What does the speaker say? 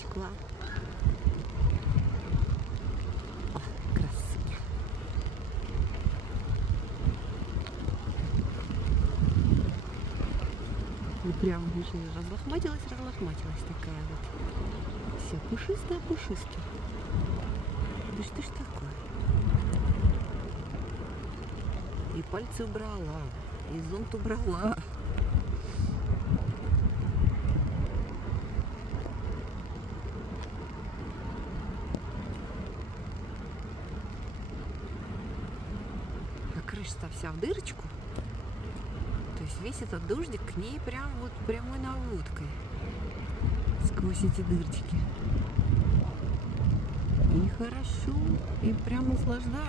стекла. О, красота. И прям уже разлохматилась такая вот. Вся пушистая. Да что ж такое? И пальцы убрала, и зонт убрала. А крыша-то вся в дырочку. То есть весь этот дождик к ней прям вот прямой наводкой. Сквозь эти дырочки. И хорошо, и прям наслаждаюсь.